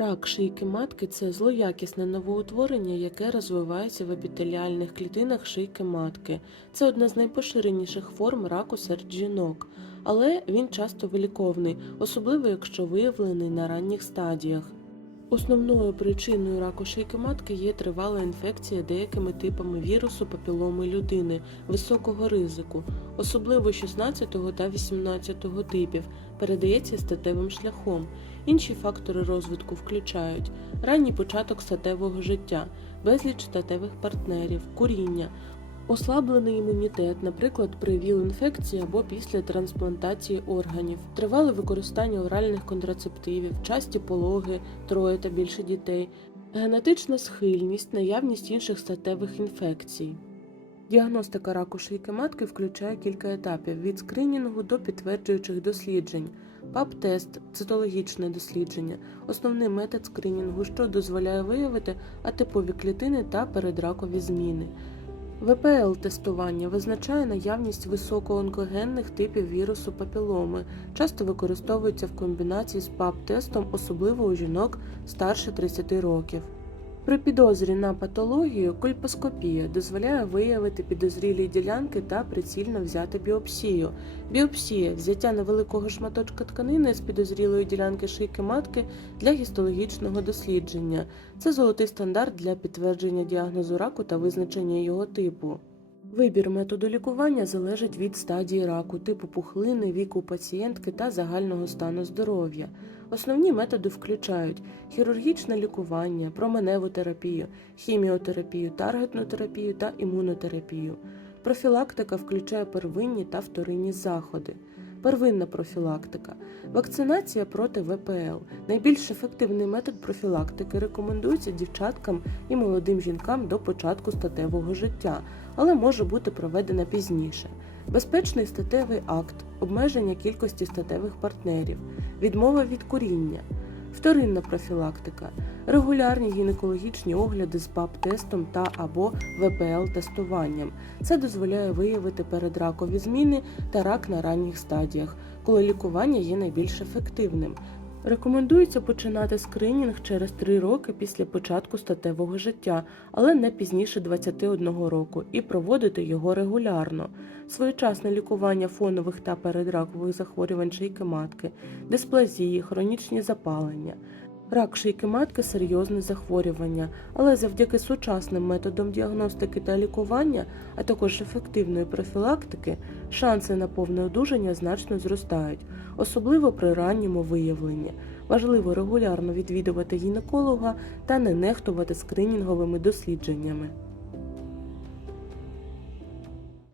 Рак шийки матки це злоякісне новоутворення, яке розвивається в епітеліальних клітинах шийки матки. Це одна з найпоширеніших форм раку серед жінок, але він часто виліковний, особливо якщо виявлений на ранніх стадіях. Основною причиною раку шийки матки є тривала інфекція деякими типами вірусу папіломи людини високого ризику, особливо 16 та 18 типів, передається статевим шляхом. Інші фактори розвитку включають ранній початок статевого життя, безліч статевих партнерів, куріння, ослаблений імунітет, наприклад, при ВІЛ-інфекції або після трансплантації органів, тривале використання оральних контрацептивів, часті пологи, троє та більше дітей, генетична схильність, наявність інших статевих інфекцій. Діагностика раку шийки матки включає кілька етапів від скринінгу до підтверджуючих досліджень. ПАП-тест цитологічне дослідження, основний метод скринінгу, що дозволяє виявити атипові клітини та передракові зміни. ВПЛ-тестування визначає наявність високоонкогенних типів вірусу папіломи, часто використовується в комбінації з ПАП-тестом, особливо у жінок старше 30 років. При підозрі на патологію кольпоскопія дозволяє виявити підозрілі ділянки та прицільно взяти біопсію. Біопсія взяття невеликого шматочка тканини з підозрілої ділянки шийки матки для гістологічного дослідження. Це золотий стандарт для підтвердження діагнозу раку та визначення його типу. Вибір методу лікування залежить від стадії раку, типу пухлини, віку пацієнтки та загального стану здоров'я. Основні методи включають хірургічне лікування, променеву терапію, хіміотерапію, таргетну терапію та імунотерапію. Профілактика включає первинні та вторинні заходи. Первинна профілактика. Вакцинація проти ВПЛ. Найбільш ефективний метод профілактики рекомендується дівчаткам і молодим жінкам до початку статевого життя, але може бути проведена пізніше. Безпечний статевий акт, обмеження кількості статевих партнерів, відмова від куріння. Вторинна профілактика, регулярні гінекологічні огляди з ПАП-тестом та або ВПЛ-тестуванням. Це дозволяє виявити передракові зміни та рак на ранніх стадіях, коли лікування є найбільш ефективним. Рекомендується починати скринінг через 3 роки після початку статевого життя, але не пізніше 21 року, і проводити його регулярно. Своєчасне лікування фонових та передракових захворювань шийки матки, дисплазії, хронічні запалення. Рак шийки матки серйозне захворювання, але завдяки сучасним методам діагностики та лікування, а також ефективної профілактики, шанси на повне одужання значно зростають, особливо при ранньому виявленні. Важливо регулярно відвідувати гінеколога та не нехтувати скринінговими дослідженнями.